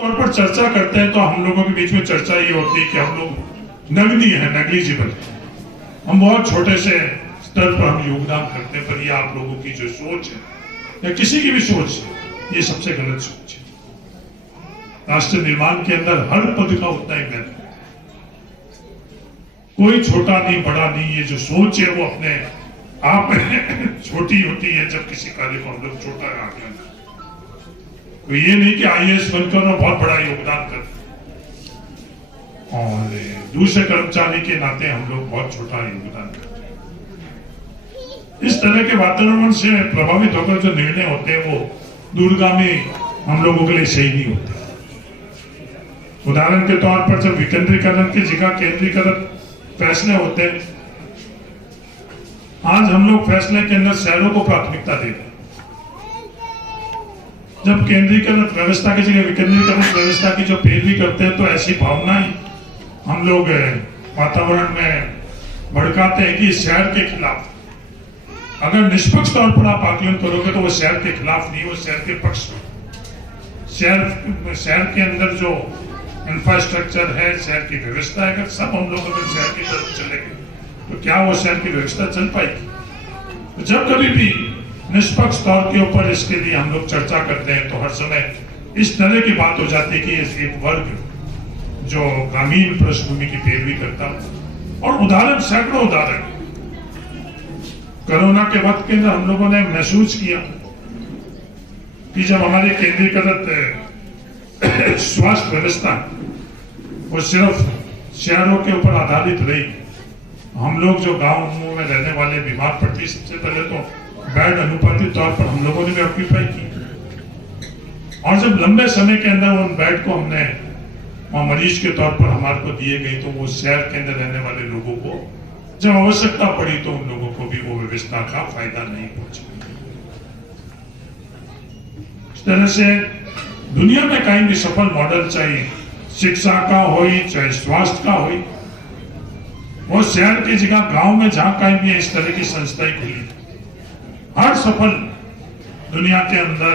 तौर पर चर्चा करते हैं तो हम लोगों के बीच में चर्चा ये होती है कि हम लोग नगण्य है, नेग्लिजिबल, हम बहुत छोटे से स्तर पर हम योगदान करते हैं। पर ये आप लोगों की जो सोच है या किसी की भी सोच है, ये सबसे गलत सोच है। राष्ट्र निर्माण के अंदर हर पद का उतना ही महत्व है, कोई छोटा नहीं बड़ा नहीं। ये जो सोच है वो अपने आप में छोटी होती है जब किसी कार्य को हम लोग छोटा आगे। तो ये नहीं कि आईएएस बनकर बहुत बड़ा योगदान कर, और दूसरे कर्मचारी के नाते हम लोग बहुत छोटा योगदान करते हैं। इस तरह के वातावरण से प्रभावित होकर जो निर्णय होते हैं वो दूरगामी हम लोगों के लिए सही नहीं होते। उदाहरण के तौर पर जब विकेंद्रीकरण की जगह केंद्रीकरण फैसले होते हैं, आज हम लोग फैसले के अंदर शहरों को प्राथमिकता दे रहे हैं। जब केंद्रीकृत व्यवस्था की जगह विकेंद्रीकृत व्यवस्था की जो पैरवी करते हैं तो ऐसी भावनाएं हम लोग वातावरण में भड़काते हैं कि शहर के खिलाफ। अगर निष्पक्ष तौर पर आप आकलन करोगे तो वो शहर के खिलाफ नहीं, वो शहर के पक्ष में। शहर के अंदर जो इंफ्रास्ट्रक्चर है, शहर की व्यवस्था है, अगर सब हम लोग अगर शहर की तरफ चलेंगे तो क्या वो शहर की व्यवस्था चल पाएगी? तो जब कभी भी निष्पक्ष तौर के ऊपर इसके लिए हम लोग चर्चा करते हैं तो हर समय इस तरह की बात हो जाती है कि एक वर्ग जो ग्रामीण पृष्ठभूमि की पैरवी करता, और उदाहरण सैकड़ों उदाहरण कोरोना के वक्त के अंदर हम लोगों ने महसूस किया कि जब हमारी केंद्रीकृत स्वास्थ्य व्यवस्था वो सिर्फ शहरों के ऊपर आधारित रही, हम लोग जो गांव में रहने वाले बीमार पड़ते, सबसे पहले तो बेड अनुपातिक तौर पर हम लोगों ने भी ऑक्यूपाई की, और जब लंबे समय के अंदर उन बेड को हमने मरीज के तौर पर हमारे को दिए गए तो वो शहर के अंदर रहने वाले लोगों को जब आवश्यकता पड़ी तो उन लोगों को भी वो व्यवस्था का फायदा नहीं पहुंचा। इस तरह से दुनिया में कहीं भी सफल मॉडल, चाहे शिक्षा का हो चाहे स्वास्थ्य का हो, वो शहर की जगह गांव में जहां कहीं भी इस तरह की संस्थाएं खुली, हर सफल दुनिया के अंदर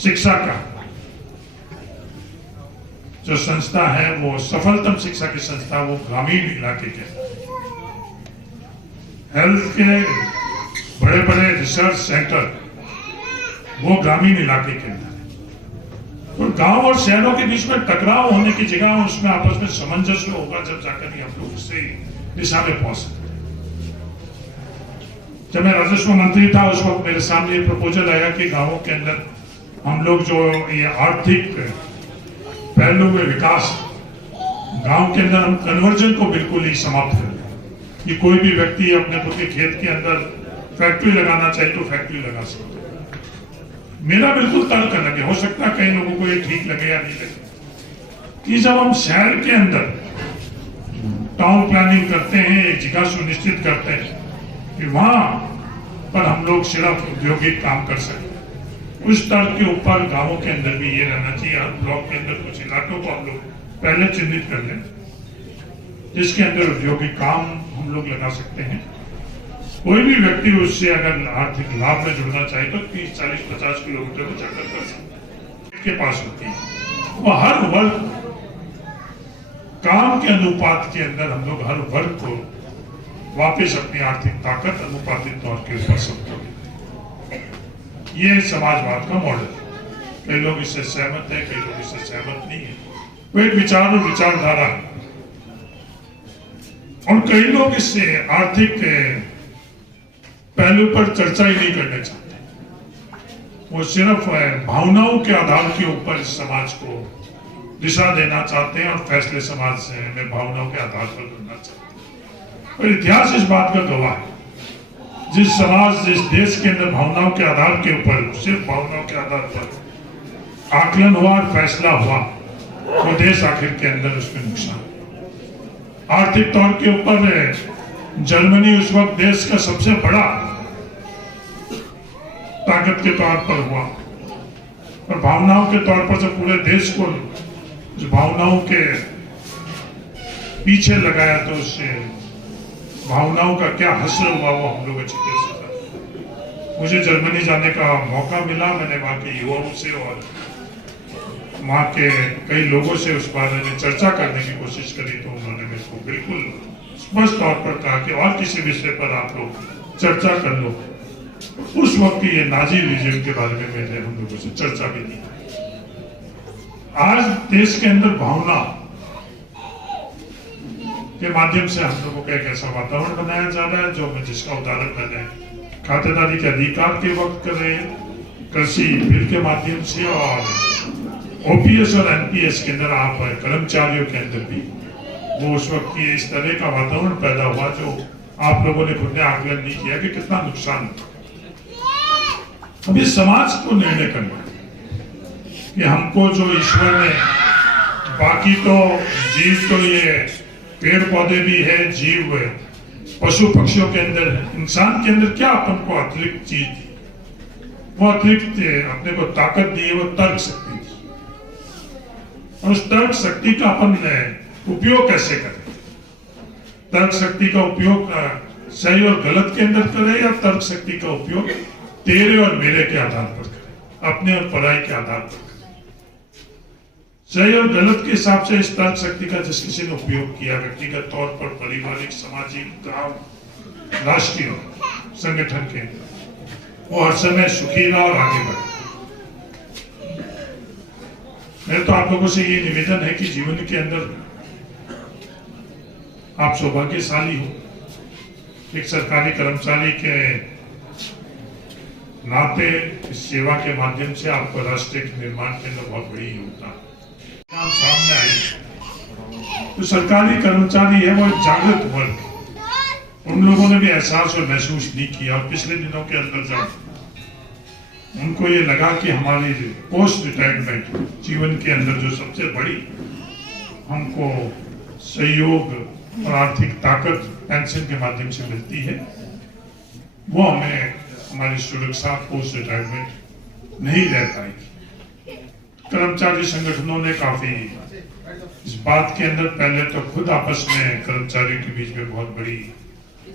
शिक्षा का जो संस्था है, वो सफलतम शिक्षा की संस्था वो ग्रामीण इलाके के हेल्थ के बड़े बड़े रिसर्च सेंटर वो ग्रामीण इलाके के अंदर। और गांव और शहरों के बीच में टकराव होने की जगह उसमें आपस में सामंजस्य होगा, जब जाकर ही हम लोग उसी दिशा में पहुंच सकते। जब मैं राजस्व मंत्री था उस वक्त मेरे सामने ये प्रपोजल आया कि गांवों के अंदर हम लोग जो ये आर्थिक पहलू में विकास, गांव के अंदर हम कन्वर्जन को बिल्कुल ही समाप्त कर दें कि कोई भी व्यक्ति अपने खुद के खेत के अंदर फैक्ट्री लगाना चाहे तो फैक्ट्री लगा सकता है। मेरा बिल्कुल तर्क अलग है, हो सकता है कई लोगों को ये ठीक लगे या नहीं लगे, कि जब हम शहर के अंदर टाउन प्लानिंग करते हैं, एक जगह सुनिश्चित करते हैं कि वहां पर हम लोग सिर्फ औद्योगिक काम कर सकते, उस स्तर के ऊपर गांवों के अंदर भी ये रहना चाहिए। हर ब्लॉक के अंदर कुछ इलाकों को हम लोग पहले चिन्हित कर लें जिसके अंदर औद्योगिक काम हम लोग लगा सकते हैं। कोई भी व्यक्ति उससे अगर आर्थिक लाभ में जुड़ना चाहे तो 30, 40, 50 किलोमीटर को जाकर कर सकता है, के पास होती है। वो हर वर्ग काम के अनुपात के अंदर हम लोग हर वर्ग को वापस अपनी आर्थिक ताकत अनुपातिक तौर के ऊपर समझो। ये समाजवाद का मॉडल है। कई लोग इससे सहमत है, कई लोग इससे सहमत नहीं है। वो एक विचार और विचारधारा है, और कई लोग इससे आर्थिक पहलू पर चर्चा ही नहीं करना चाहते। वो सिर्फ भावनाओं के आधार के ऊपर इस समाज को दिशा देना चाहते हैं और फैसले समाज से में भावनाओं के आधार पर करना चाहते हैं। और इतिहास इस बात का गवाह है, जिस समाज, जिस देश के अंदर भावनाओं के आधार के ऊपर, सिर्फ भावनाओं के आधार पर आकलन हुआ और फैसला हुआ, वो देश आखिर के अंदर उसमें नुकसान। आर्थिक तौर के ऊपर जर्मनी उस वक्त देश का सबसे बड़ा ताकत के तौर पर हुआ, और भावनाओं के तौर पर जब पूरे देश को जो भावनाओं के पीछे लगाया तो उससे भावनाओं का क्या हश्र हुआ वो हम लोग अच्छी तरह से मुझे जर्मनी जाने का मौका मिला। मैंने वहाँ के युवाओं से और वहाँ के कई लोगों से उस बारे में चर्चा करने की कोशिश करी, तो उन्होंने मेरे को बिल्कुल स्पष्ट तौर पर कहा कि और किसी विषय पर आप लोग चर्चा कर लो। उस वक्त ये नाजी रिजिम के बारे में मैंने हम लोगों से चर्चा भी की। आज देश के अंदर भावना के माध्यम से हम लोगों का एक ऐसा वातावरण बनाया जा रहा है जो जिसका उदाहरण मैंने खातेदारी के अधिकार के वक्त कर रहे हैं, कृषि बिल के माध्यम से, और ओपीएस और एनपीएस के अंदर आप कर्मचारियों के अंदर भी वो उस वक्त की इस तरह का वातावरण पैदा हुआ जो आप लोगों ने खुद ने आकलन नहीं किया कि कितना नुकसान अब इस समाज को निर्णय करना कि हमको जो ईश्वर ने, बाकी तो जीव तो ये पेड़ पौधे भी है, जीव पशु पक्षियों के अंदर, इंसान के अंदर क्या अपन को अतिरिक्त चीज दी, वो अतिरिक्त अपने को ताकत दी है, वो तर्क शक्ति दी। और उस तर्क शक्ति का अपन उपयोग कैसे करें? तर्क शक्ति का उपयोग सही और गलत के अंदर करें या तर्क शक्ति का उपयोग तेरे और मेरे के आधार पर करें, अपने और पराई के आधार पर करें? सही और गलत के हिसाब से इस तर्क शक्ति का जिस किसी ने उपयोग किया, व्यक्तिगत तौर पर, पारिवारिक, सामाजिक, गांव, राष्ट्रीय संगठन के, वो हर समय सुखी रहा और आगे बढ़े। मेरे तो आप लोगों से ये निवेदन है कि जीवन के अंदर आप सौभाग्यशाली हो, एक सरकारी कर्मचारी के नाते इस सेवा के माध्यम से आपको राष्ट्र के निर्माण के अंदर बहुत बड़ी योगदान सामने आई। तो सरकारी कर्मचारी है वो एक जागृत वर्ग, उन लोगों ने भी एहसास और महसूस नहीं किया। और पिछले दिनों के अंदर जब उनको ये लगा कि हमारी पोस्ट रिटायरमेंट जीवन के अंदर जो सबसे बड़ी हमको सहयोग और आर्थिक ताकत पेंशन के माध्यम से मिलती है, वो हमें हमारी सुरक्षा पोस्ट रिटायरमेंट नहीं रह पाएगी। कर्मचारी संगठनों ने काफी इस बात के अंदर पहले तो खुद आपस में कर्मचारियों के बीच में बहुत बड़ी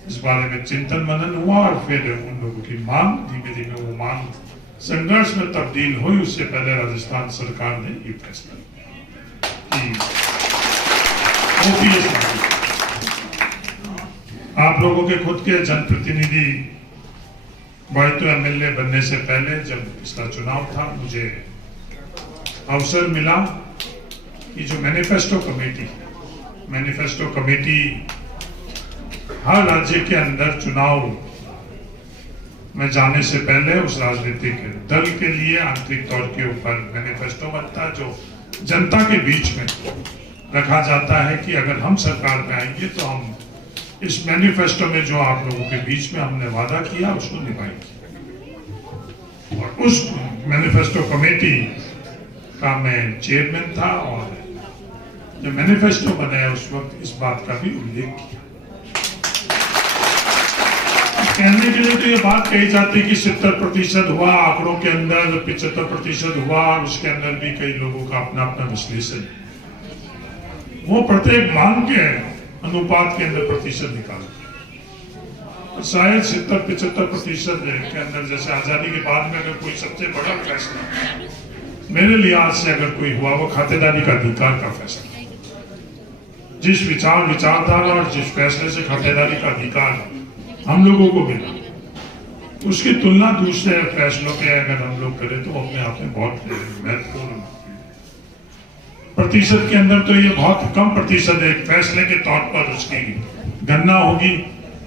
इस बारे में चिंतन मनन हुआ, और फिर उन लोगों की मांग धीमे धीमे वो मांग संघर्ष में तब्दील हुई। उससे पहले राजस्थान सरकार ने ये फैसला किया। आप लोगों के खुद के जनप्रतिनिधि तो एमएलए बनने से पहले जब पिछला चुनाव था, मुझे अवसर मिला कि जो मैनिफेस्टो कमेटी हर राज्य के अंदर चुनाव में जाने से पहले उस राजनीतिक दल के लिए आंतरिक तौर के ऊपर मैनिफेस्टो बनता, जो जनता के बीच में रखा जाता है कि अगर हम सरकार में आएंगे तो हम इस मैनिफेस्टो में जो आप लोगों के बीच में हमने वादा किया उसको निभाएंगे। और उस मैनिफेस्टो कमेटी का मैं चेयरमैन था, और जब मैनिफेस्टो बनाया उस वक्त इस बात का भी उल्लेख किया। कहने के लिए तो ये बात कही जाती कि 70% हुआ, आंकड़ों के अंदर 75% हुआ, और उसके अंदर भी कई लोगों का अपना अपना विश्लेषण, वो प्रत्येक मांग के अनुपात के अंदर प्रतिशत निकालते, शायद 70-75% के अंदर, जैसे आजादी के बाद में अगर कोई सबसे बड़ा फैसला मेरे लिहाज से अगर कोई हुआ, वो खातेदारी का अधिकार का फैसला। जिस विचारधारा और जिस फैसले से खातेदारी का अधिकार हम लोगों को मिला, उसकी तुलना दूसरे फैसलों के अगर हम लोग करें तो अपने आप में बहुत महत्वपूर्ण प्रतिशत के अंदर तो ये बहुत कम प्रतिशत है। एक फैसले के तौर पर उसकी गणना होगी,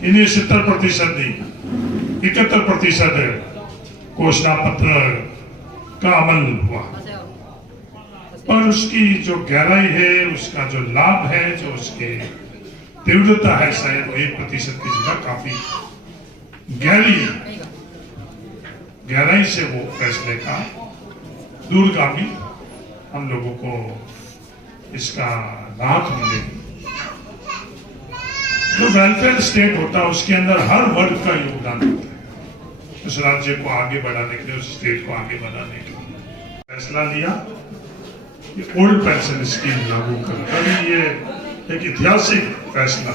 इन्हें 70% नहीं, 71% घोषणा पत्र का अमल हुआ, पर उसकी जो गहराई है, उसका जो लाभ है, जो उसके तीव्रता है, शायद वो 1% की जगह काफी गहराई से वो फैसले का दूरगामी हम लोगों को इसका राहत मिलेगी। जो वेलफेयर स्टेट होता है उसके अंदर हर वर्ग का योगदान होता है, उस राज्य को आगे बढ़ाने के लिए, उस स्टेट को आगे बढ़ाने के लिए फैसला लिया कि ओल्ड पेंशन स्कीम लागू कर। ये एक ऐतिहासिक फैसला,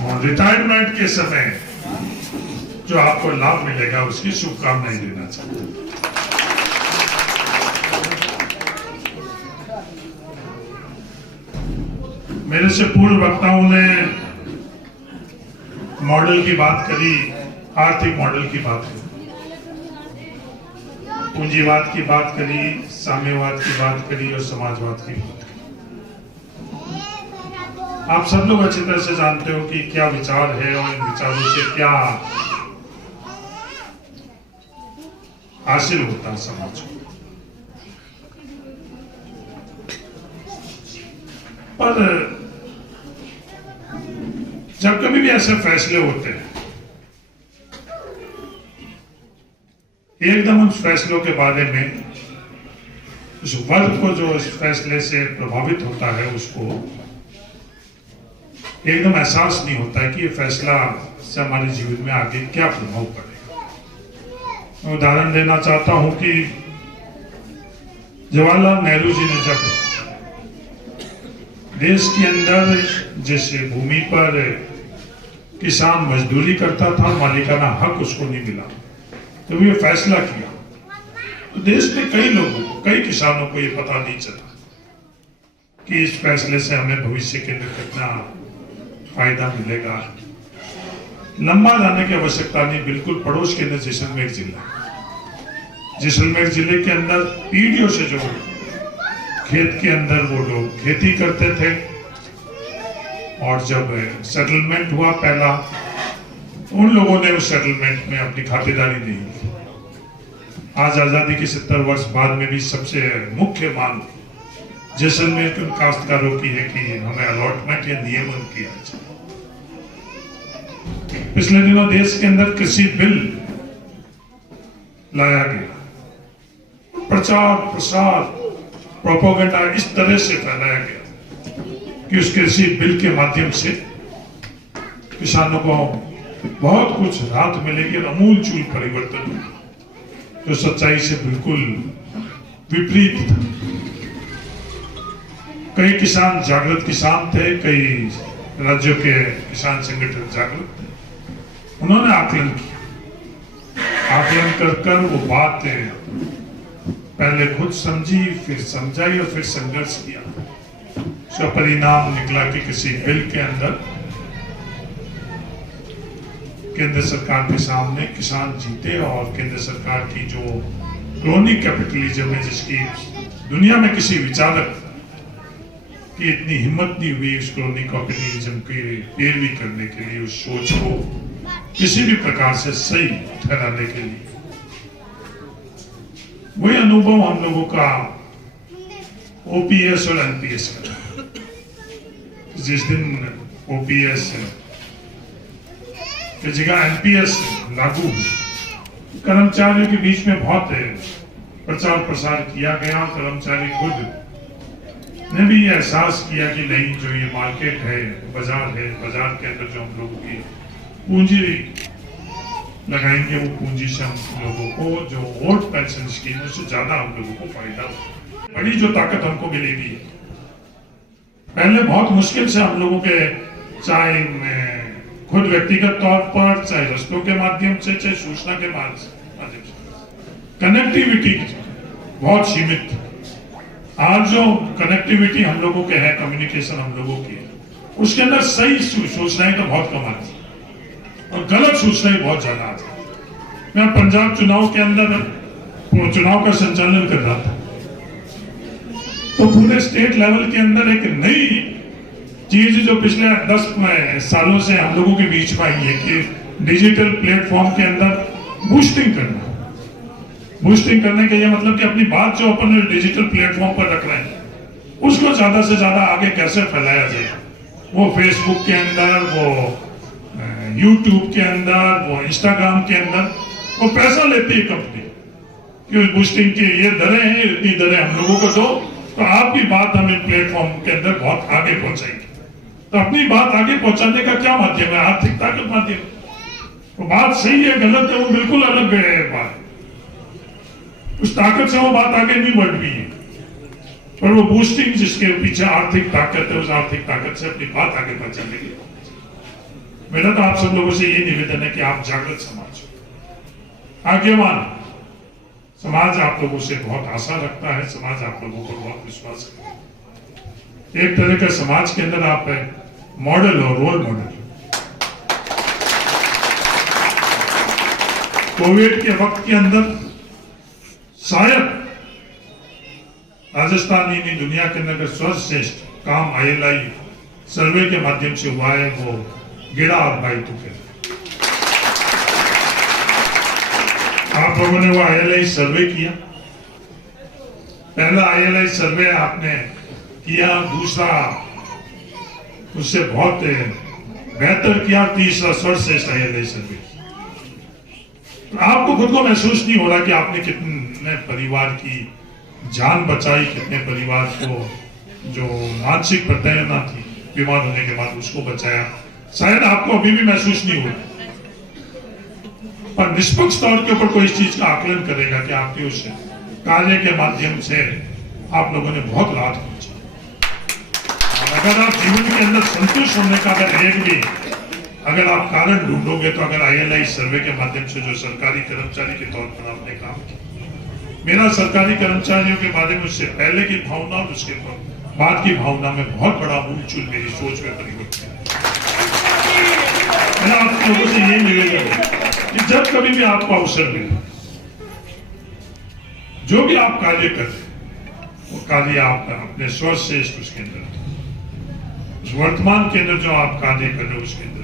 और और रिटायरमेंट के समय जो आपको लाभ मिलेगा उसकी शुभकामनाएं देना चाहता हूं। मेरे से पूर्व वक्ताओं ने मॉडल की बात करी, आर्थिक मॉडल की बात करी, पूंजीवाद की बात करी, साम्यवाद की बात करी और समाजवाद की बात करी। आप सब लोग अच्छी तरह से जानते हो कि क्या विचार है और इन विचारों से क्या हासिल होता है समाज को। पर जब कभी भी ऐसे फैसले होते हैं, एकदम उस फैसलों के बारे में उस वर्ग को जो इस फैसले से प्रभावित होता है उसको एकदम एहसास नहीं होता है कि ये फैसला से हमारे जीवन में आगे क्या प्रभाव पड़ेगा। मैं उदाहरण देना चाहता हूं कि जवाहरलाल नेहरू जी ने जब देश के अंदर जिस भूमि पर किसान मजदूरी करता था, मालिकाना हक उसको नहीं मिला, तो ये फैसला किया, तो देश में कई लोगों को, कई किसानों को ये पता नहीं चला कि इस फैसले से हमें भविष्य के अंदर कितना फायदा मिलेगा। लंबा जाने की आवश्यकता नहीं, बिल्कुल पड़ोस के अंदर जैसलमेर जिला, जैसलमेर जिले के अंदर पीढ़ियों से जो खेत के अंदर वो लोग खेती करते थे, और जब सेटलमेंट हुआ पहला, उन लोगों ने उस सेटलमेंट में अपनी खातिरदारी दी। आज आजादी के 70 वर्ष बाद में भी सबसे मुख्य मांग जैसलमेर के उन काश्तकारों की है कि हमें अलॉटमेंट या नियमन किया जाए। पिछले दिनों देश के अंदर कृषि बिल लाया गया, प्रचार प्रसार प्रोपेगेंडा इस तरह से फैलाया गया कि उस कृषि बिल के माध्यम से किसानों को बहुत कुछ राहत मिलेगी और अमूलचूल परिवर्तन होगा, जो सच्चाई से बिल्कुल विपरीत था। कई किसान जागृत किसान थे, कई राज्यों के किसान संगठन जागृत थे। उन्होंने आकलन किया, आकलन कर वो बात पहले खुद समझी, फिर समझाई और फिर संघर्ष किया। उसका परिणाम निकला कि किसी बिल के अंदर केंद्र सरकार के सामने किसान जीते, और केंद्र सरकार की जो क्रोनी कैपिटलिज्म है, जिसकी दुनिया में किसी विचारक की इतनी हिम्मत नहीं हुई उस क्रोनी कैपिटलिज्म की पैरवी करने के लिए, उस सोच को किसी भी प्रकार से सही ठहराने के लिए। वही अनुभव हम लोगों का ओपीएस और एनपीएस का। जिस दिन ओपीएस की जगह एनपीएस लागू, कर्मचारियों के बीच में बहुत प्रचार प्रसार किया गया। कर्मचारी खुद ने भी एहसास किया कि नहीं, जो ये मार्केट है, बाजार है, बाजार के अंदर जो हम लोगों की पूंजी लगाएंगे, वो पूंजी से हम लोगों को जो वोट पेंशन स्कीम है उससे ज्यादा हम लोगों को फायदा होगा। बड़ी जो ताकत हमको मिलेगी, पहले बहुत मुश्किल से हम लोगों के, चाहे खुद व्यक्तिगत तौर पर, चाहे रस्तों के माध्यम से, चाहे सूचना के माध्यम से, कनेक्टिविटी बहुत सीमित थी। आज जो कनेक्टिविटी हम लोगों के है, कम्युनिकेशन हम लोगों की है, उसके अंदर सही सूचनाएं तो बहुत कम आती और गलत सूचनाएं बहुत ज्यादा आती। मैं पंजाब चुनाव के अंदर चुनाव का संचालन कर रहा था, तो पूरे स्टेट लेवल के अंदर एक नई चीज जो पिछले 10 सालों से हम लोगों के बीच में आई है कि डिजिटल प्लेटफॉर्म के अंदर बूस्टिंग करना। बूस्टिंग करने का ये मतलब कि अपनी बात जो अपन डिजिटल प्लेटफॉर्म पर रख रहे हैं, उसको ज्यादा से ज्यादा आगे कैसे फैलाया जाए। वो फेसबुक के अंदर, वो यूट्यूब के अंदर, वो इंस्टाग्राम के अंदर, वो पैसा लेती है कंपनी कि उस बूस्टिंग की ये दरें हैं, इतनी दरें हम लोगों को दो, तो आपकी बात हम इन प्लेटफॉर्म के अंदर बहुत आगे पहुंचाएंगे। तो अपनी बात आगे पहुंचाने का क्या माध्यम है? आर्थिक ताकत माध्यम। तो बात सही है गलत है वो बिल्कुल अलग है बात, उस ताकत से वो बात आगे नहीं बढ़ रही है, पर वो बूस्टिंग जिसके पीछे आर्थिक ताकत है, उस आर्थिक ताकत से अपनी बात आगे पहुंचाने की। मेरा तो आप सब लोगों से ये निवेदन है कि आप जागृत समाज हो, आज्ञावान समाज आप लोगों से बहुत आशा रखता है, समाज आप लोगों पर बहुत विश्वास करता है। एक तरह का समाज के अंदर आप मॉडल और रोल मॉडल। कोविड के वक्त के अंदर शायद राजस्थान ही नहीं दुनिया के अंदर सर्वश्रेष्ठ काम ILI सर्वे के माध्यम से हुआ है, वो गिरा और भाई तुके। आप लोगों ने वो ILI सर्वे किया, पहला ILI सर्वे आपने किया, दूसरा उससे बहुत बेहतर किया, तीसरा सर्वश्रेष्ठ ILI सर्वे। आपको खुद को महसूस नहीं हो रहा कि आपने कितने परिवार की जान बचाई, कितने परिवार को जो मानसिक प्रताड़ना थी बीमार होने के बाद उसको बचाया, शायद आपको अभी भी महसूस नहीं हो रहा। पर निष्पक्ष तौर के ऊपर कोई इस चीज का आकलन करेगा कि आपके उस कार्य के माध्यम से आप लोगों ने बहुत राहत पहुंची। अगर आप जीवन के अंदर संतुष्ट होने का अगर आप कारण ढूंढोगे तो अगर ILI सर्वे के माध्यम से जो सरकारी कर्मचारी के तौर पर आपने काम किया, मेरा सरकारी कर्मचारियों के बारे में उससे पहले की भावना और उसके बाद की भावना में बहुत बड़ा मूलचूल मेरी सोच में परिवर्तन है। मैं आप लोगों से यही निवेदन है कि जब कभी भी आपको अवसर मिले, जो भी आप कार्य करें वो कार्य आप अपने सर्वश्रेष्ठ उसके अंदर, वर्तमान के अंदर जो आप कार्य कर रहे हो उसके अंदर